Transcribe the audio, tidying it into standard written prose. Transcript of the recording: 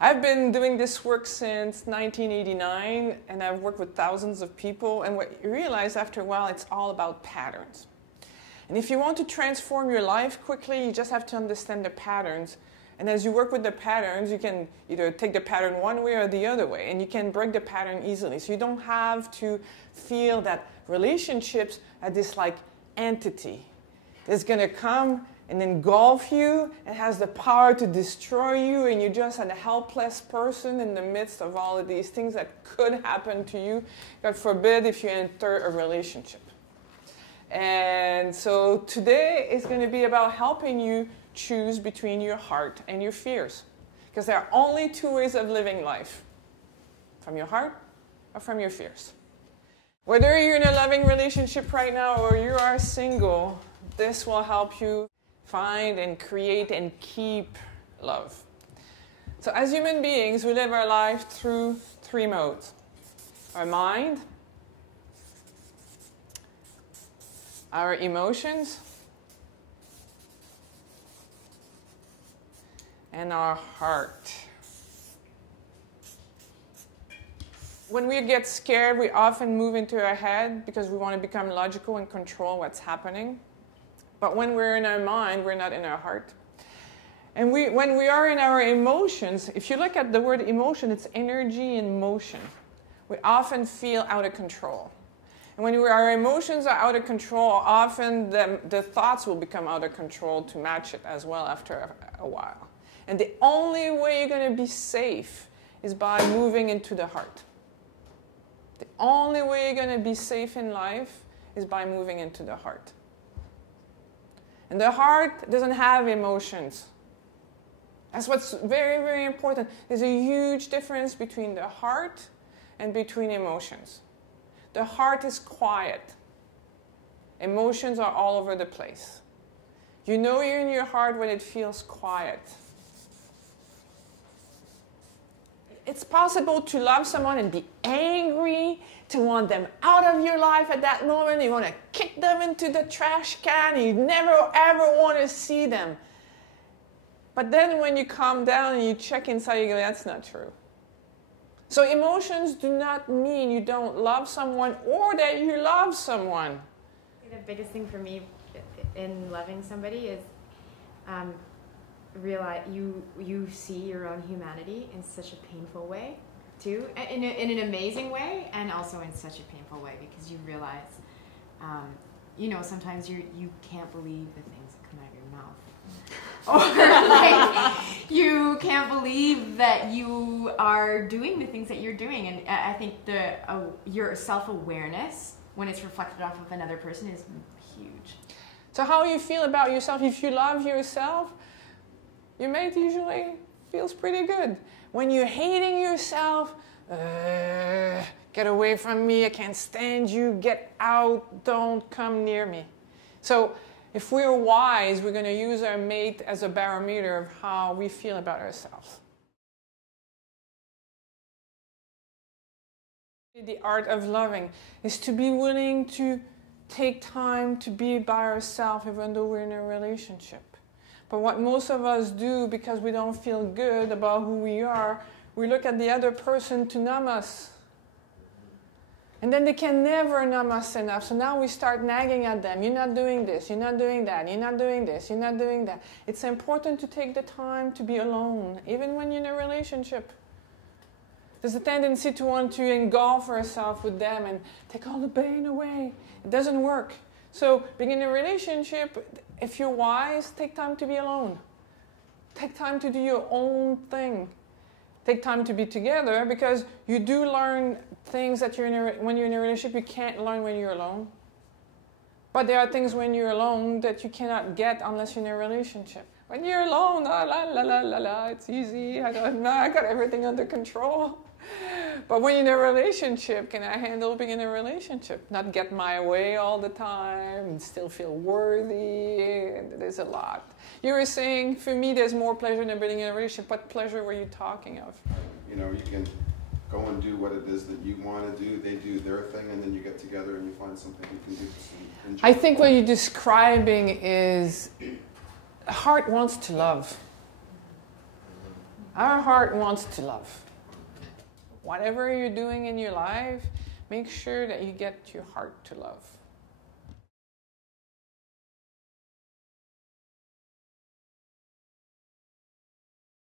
I've been doing this work since 1989, and I've worked with thousands of people, and what you realize after a while, it's all about patterns. And if you want to transform your life quickly, you just have to understand the patterns. And as you work with the patterns, you can either take the pattern one way or the other way, and you can break the pattern easily. So you don't have to feel that relationships are this like entity that's going to come and engulf you and has the power to destroy you, and you're just a helpless person in the midst of all of these things that could happen to you, God forbid, if you enter a relationship. And so today is going to be about helping you choose between your heart and your fears. Because there are only two ways of living life. From your heart or from your fears. Whether you're in a loving relationship right now or you are single, this will help you find and create and keep love. So as human beings, we live our life through three modes. Our mind, our emotions, and our heart. When we get scared, we often move into our head because we want to become logical and control what's happening. But when we're in our mind, we're not in our heart. And when we are in our emotions, if you look at the word emotion, it's energy in motion. We often feel out of control. And when our emotions are out of control, often the thoughts will become out of control to match it as well after a while. And the only way you're going to be safe is by moving into the heart. The only way you're going to be safe in life is by moving into the heart. And the heart doesn't have emotions. That's what's very, very important. There's a huge difference between the heart and between emotions. The heart is quiet. Emotions are all over the place. You know you're in your heart when it feels quiet. It's possible to love someone and be angry, to want them out of your life at that moment. You want to kick them into the trash can. You never, ever want to see them. But then when you calm down and you check inside, you go, that's not true. So emotions do not mean you don't love someone or that you love someone. The biggest thing for me in loving somebody is realize you see your own humanity in such a painful way too, in an amazing way, and also in such a painful way, because you realize sometimes you can't believe the things that come out of your mouth, or like, you can't believe that you are doing the things that you're doing. And I think your self-awareness when it's reflected off of another person is huge. So how you feel about yourself, if you love yourself, your mate usually feels pretty good. When you're hating yourself, get away from me, I can't stand you, get out, don't come near me. So if we're wise, we're going to use our mate as a barometer of how we feel about ourselves. The art of loving is to be willing to take time to be by ourselves even though we're in a relationship. But what most of us do, because we don't feel good about who we are, we look at the other person to numb us. And then they can never numb us enough. So now we start nagging at them. You're not doing this, you're not doing that, you're not doing this, you're not doing that. It's important to take the time to be alone, even when you're in a relationship. There's a tendency to want to engulf ourselves with them and take all the pain away. It doesn't work. So being in a relationship, if you're wise, take time to be alone. Take time to do your own thing. Take time to be together, because you do learn things that when you're in a relationship you can't learn when you're alone. But there are things when you're alone that you cannot get unless you're in a relationship. When you're alone, la la la la la la, it's easy, I got everything under control. But when you're in a relationship, can I handle being in a relationship? Not get my way all the time, and still feel worthy. There's a lot. You were saying, for me, there's more pleasure than being in a relationship. What pleasure were you talking of? You know, you can go and do what it is that you want to do. They do their thing, and then you get together and you find something you can do. And enjoy. I think what you're describing is the heart wants to love. Our heart wants to love. Whatever you're doing in your life, make sure that you get your heart to love.